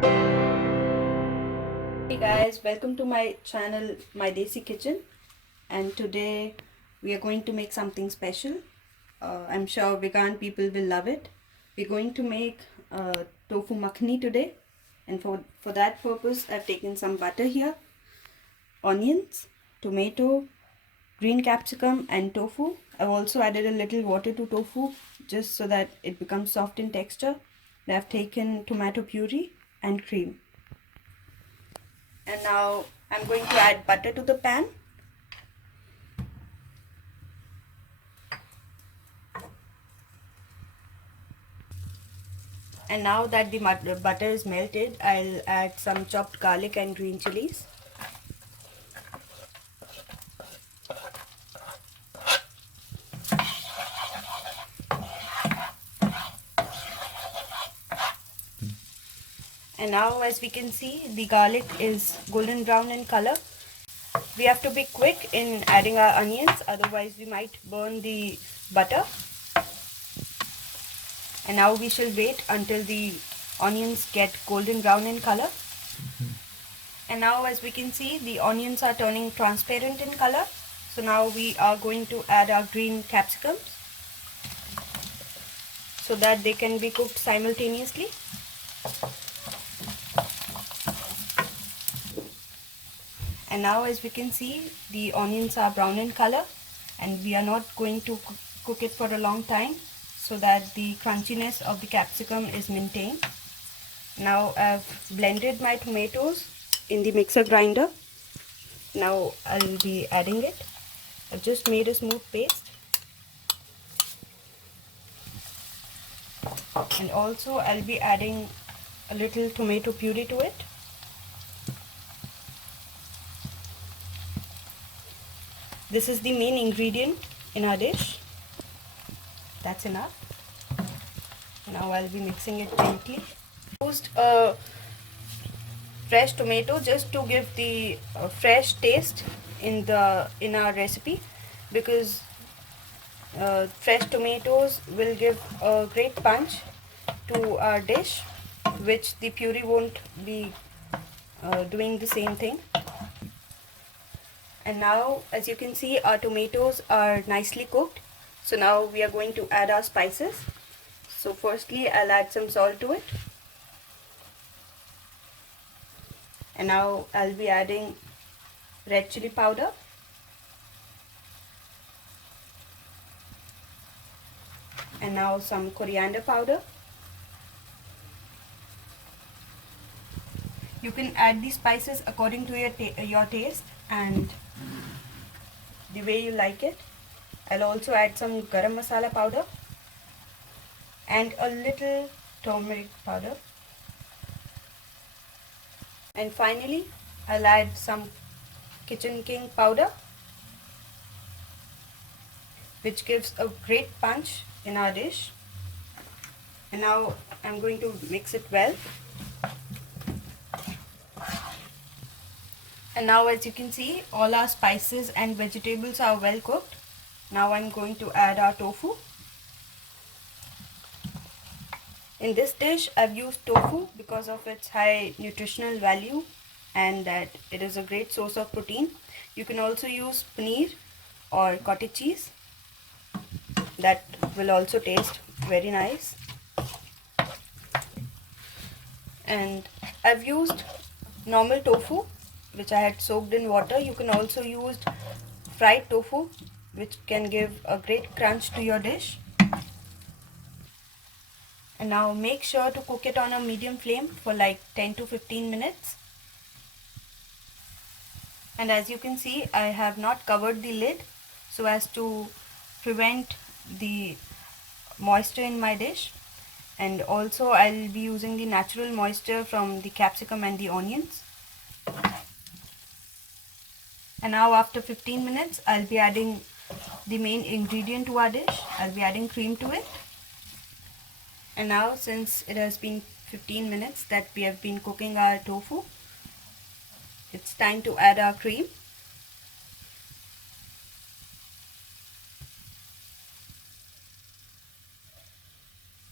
Hey guys, welcome to my channel, My Desi Kitchen, and today we are going to make something special. I'm sure vegan people will love it. We're going to make tofu makhani today, and for that purpose I've taken some butter here, onions, tomato, green capsicum and tofu. I've also added a little water to tofu just so that it becomes soft in texture. And I've taken tomato puree and cream. And now I'm going to add butter to the pan. And now that the butter is melted, I'll add some chopped garlic and green chilies. And now as we can see, the garlic is golden brown in color. We have to be quick in adding our onions, otherwise we might burn the butter. And now we shall wait until the onions get golden brown in color. And now as we can see, the onions are turning transparent in color. So now we are going to add our green capsicums so that they can be cooked simultaneously. And now as we can see, the onions are brown in color, and we are not going to cook it for a long time so that the crunchiness of the capsicum is maintained. Now I've blended my tomatoes in the mixer grinder. Now I'll be adding it. I've just made a smooth paste. And also I'll be adding a little tomato puree to it. This is the main ingredient in our dish. That's enough. Now I'll be mixing it gently. Used a fresh tomato just to give the fresh taste in our recipe, because fresh tomatoes will give a great punch to our dish, which the puree won't be doing the same thing. And now as you can see, our tomatoes are nicely cooked. So now we are going to add our spices. So firstly I'll add some salt to it. And now I'll be adding red chili powder. And now some coriander powder. You can add these spices according to your taste and the way you like it. I'll also add some garam masala powder and a little turmeric powder. And finally I'll add some kitchen king powder, which gives a great punch in our dish. And now I'm going to mix it well. And now as you can see, all our spices and vegetables are well cooked. Now I'm going to add our tofu. In this dish I've used tofu because of its high nutritional value and that it is a great source of protein. You can also use paneer or cottage cheese. That will also taste very nice. And I've used normal tofu, which I had soaked in water. You can also use fried tofu, which can give a great crunch to your dish. And now make sure to cook it on a medium flame for like 10 to 15 minutes. And as you can see, I have not covered the lid so as to prevent the moisture in my dish. And also I'll be using the natural moisture from the capsicum and the onions. And now after 15 minutes, I'll be adding the main ingredient to our dish. I'll be adding cream to it. And now since it has been 15 minutes that we have been cooking our tofu, it's time to add our cream.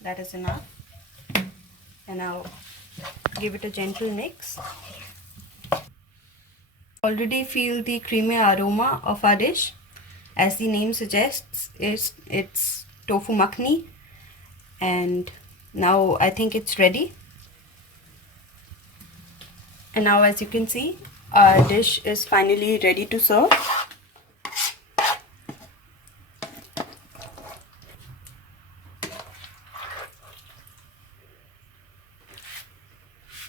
That is enough. And now give it a gentle mix. Already feel the creamy aroma of our dish. As the name suggests, it's tofu makhani, and now I think it's ready. And now, as you can see, our dish is finally ready to serve.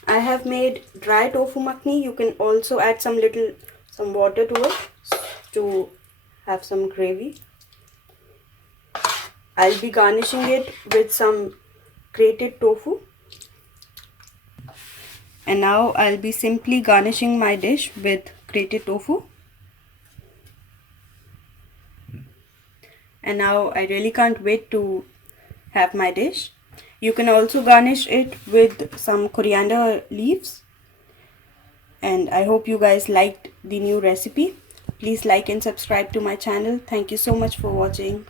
I have made dry tofu makhani. You can also add some water to it to have some gravy. I'll be garnishing it with some grated tofu. And now I'll be simply garnishing my dish with grated tofu. And now I really can't wait to have my dish. You can also garnish it with some coriander leaves. And I hope you guys liked the new recipe. Please like and subscribe to my channel. Thank you so much for watching.